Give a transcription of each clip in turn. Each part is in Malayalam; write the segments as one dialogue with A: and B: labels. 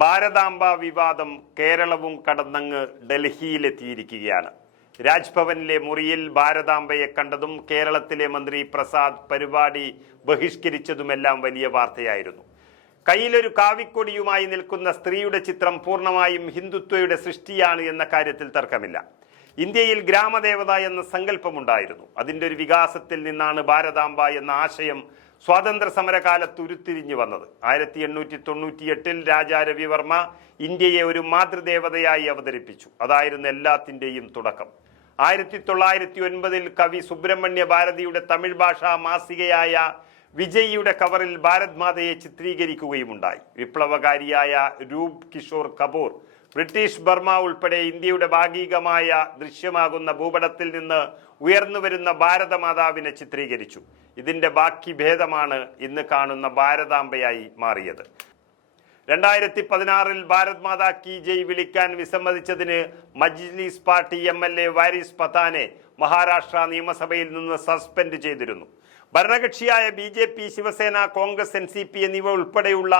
A: ഭാരതാംബ വിവാദം കേരളവും കടന്നങ്ങ് ഡൽഹിയിലെത്തിയിരിക്കുകയാണ്. രാജ്ഭവനിലെ മുറിയിൽ ഭാരതാംബയെ കണ്ടതും കേരളത്തിലെ മന്ത്രി പ്രസാദ് പരിപാടി ബഹിഷ്കരിച്ചതുമെല്ലാം വലിയ വാർത്തയായിരുന്നു. കയ്യിലൊരു കാവിക്കൊടിയുമായി നിൽക്കുന്ന സ്ത്രീയുടെ ചിത്രം പൂർണമായും ഹിന്ദുത്വയുടെ സൃഷ്ടിയാണ് എന്ന കാര്യത്തിൽ തർക്കമില്ല. ഇന്ത്യയിൽ ഗ്രാമദേവത എന്ന സങ്കല്പമുണ്ടായിരുന്നു. അതിന്റെ ഒരു വികാസത്തിൽ നിന്നാണ് ഭാരതാംബ എന്ന ആശയം സ്വാതന്ത്ര്യ സമരകാലത്ത് ഉരുത്തിരിഞ്ഞു വന്നത്. ആയിരത്തി എണ്ണൂറ്റി തൊണ്ണൂറ്റി എട്ടിൽ രാജാ രവിവർമ്മ ഇന്ത്യയെ ഒരു മാതൃദേവതയായി അവതരിപ്പിച്ചു. അതായിരുന്നു എല്ലാത്തിന്റെയും തുടക്കം. ആയിരത്തി തൊള്ളായിരത്തി ഒൻപതിൽ കവി സുബ്രഹ്മണ്യ ഭാരതിയുടെ തമിഴ് ഭാഷാ മാസികയായ വിജയിയുടെ കവറിൽ ഭാരത് മാതയെ ചിത്രീകരിക്കുകയുമുണ്ടായി. വിപ്ലവകാരിയായ രൂപ് കിഷോർ കപൂർ ബ്രിട്ടീഷ് ബർമ ഉൾപ്പെടെ ഇന്ത്യയുടെ ഭാഗികമായ ദൃശ്യമാകുന്ന ഭൂപടത്തിൽ നിന്ന് ഉയർന്നുവരുന്ന ഭാരതമാതാവിനെ ചിത്രീകരിച്ചു. ഇതിന്റെ ബാക്കി ഭേദമാണ് ഇന്ന് കാണുന്ന ഭാരതാംബയായി മാറിയത്. രണ്ടായിരത്തി പതിനാറിൽ ഭാരത് മാതാ കി ജയ് വിളിക്കാൻ വിസമ്മതിച്ചതിന് Majlis party M L A Waris പത്താനെ Maharashtra നിയമസഭയിൽ നിന്ന് സസ്പെൻഡ് ചെയ്തിരുന്നു. ഭരണകക്ഷിയായ B J P Shiv Sena Congress N C P എന്നിവ ഉൾപ്പെടെയുള്ള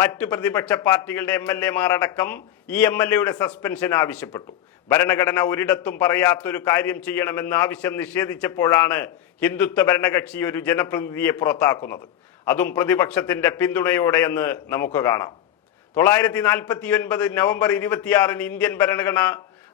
A: മറ്റു പ്രതിപക്ഷ പാർട്ടികളുടെ എം എൽ എമാരടക്കം ഈ എം എൽ എയുടെ സസ്പെൻഷൻ ആവശ്യപ്പെട്ടു. ഭരണഘടന ഒരിടത്തും പറയാത്തൊരു കാര്യം ചെയ്യണമെന്ന് ആവശ്യം നിഷേധിച്ചപ്പോഴാണ് ഹിന്ദുത്വ ഭരണകക്ഷി ഒരു ജനപ്രതിനിധിയെ പുറത്താക്കുന്നത്. അതും പ്രതിപക്ഷത്തിന്റെ പിന്തുണയോടെ എന്ന് നമുക്ക് കാണാം. തൊള്ളായിരത്തി നാൽപ്പത്തി ഒൻപത് നവംബർ ഇരുപത്തിയാറിന് ഇന്ത്യൻ ഭരണഘടന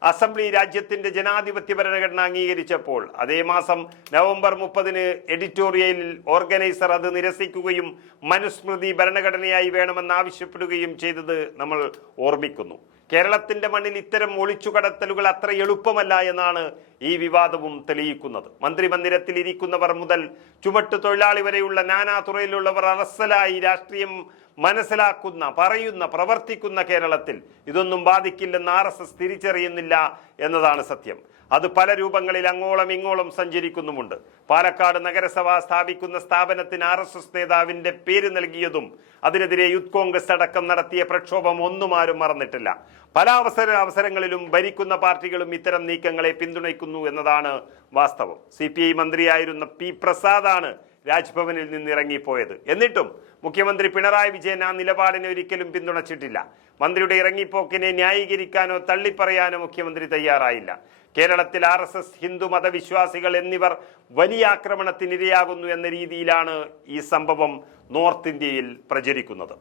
A: അസംബ്ലി രാജ്യത്തിന്റെ ജനാധിപത്യ ഭരണഘടന അംഗീകരിച്ചപ്പോൾ അതേ മാസം നവംബർ മുപ്പതിന് എഡിറ്റോറിയലിൽ ഓർഗനൈസർ അത് നിരസിക്കുകയും മനുസ്മൃതി ഭരണഘടനയായി വേണമെന്ന് ആവശ്യപ്പെടുകയും ചെയ്തത് നമ്മൾ ഓർമ്മിക്കുന്നു. കേരളത്തിന്റെ മണ്ണിൽ ഇത്തരം ഒളിച്ചുകടത്തലുകൾ അത്ര എളുപ്പമല്ല എന്നാണ് ഈ വിവാദവും തെളിയിക്കുന്നത്. മന്ത്രിമന്ദിരത്തിൽ ഇരിക്കുന്നവർ മുതൽ ചുമട്ട് തൊഴിലാളി വരെയുള്ള നാനാ തുറയിലുള്ളവർ രാഷ്ട്രീയം മനസ്സിലാക്കുന്ന പറയുന്ന പ്രവർത്തിക്കുന്ന കേരളത്തിൽ ഇതൊന്നും ബാധിക്കില്ലെന്ന് ആർ എസ് എസ് തിരിച്ചറിയുന്നില്ല എന്നതാണ് സത്യം. അത് പല രൂപങ്ങളിൽ അങ്ങോളം ഇങ്ങോളം സഞ്ചരിക്കുന്നുമുണ്ട്. പാലക്കാട് നഗരസഭ സ്ഥാപിക്കുന്ന സ്ഥാപനത്തിന് ആർ എസ് എസ് നേതാവിന്റെ പേര് നൽകിയതും അതിനെതിരെ യൂത്ത് കോൺഗ്രസ് അടക്കം നടത്തിയ പ്രക്ഷോഭം ഒന്നും ആരും മറന്നിട്ടില്ല. പല അവസര അവസരങ്ങളിലും ഭരിക്കുന്ന പാർട്ടികളും ഇത്തരം നീക്കങ്ങളെ പിന്തുണയ്ക്കുന്നു എന്നതാണ് വാസ്തവം. സി പി ഐ മന്ത്രിയായിരുന്ന പി പ്രസാദാണ് രാജ്ഭവനിൽ നിന്നിറങ്ങിപ്പോയത്. എന്നിട്ടും മുഖ്യമന്ത്രി പിണറായി വിജയൻ ആ നിലപാടിനെ ഒരിക്കലും പിന്തുണച്ചിട്ടില്ല. മന്ത്രിയുടെ ഇറങ്ങിപ്പോക്കിനെ ന്യായീകരിക്കാനോ തള്ളിപ്പറയാനോ മുഖ്യമന്ത്രി തയ്യാറായില്ല. കേരളത്തിൽ ആർ എസ് എസ് ഹിന്ദു മതവിശ്വാസികൾ എന്നിവർ വലിയ ആക്രമണത്തിനിരയാകുന്നു എന്ന രീതിയിലാണ് ഈ സംഭവം നോർത്ത് ഇന്ത്യയിൽ പ്രചരിക്കുന്നത്.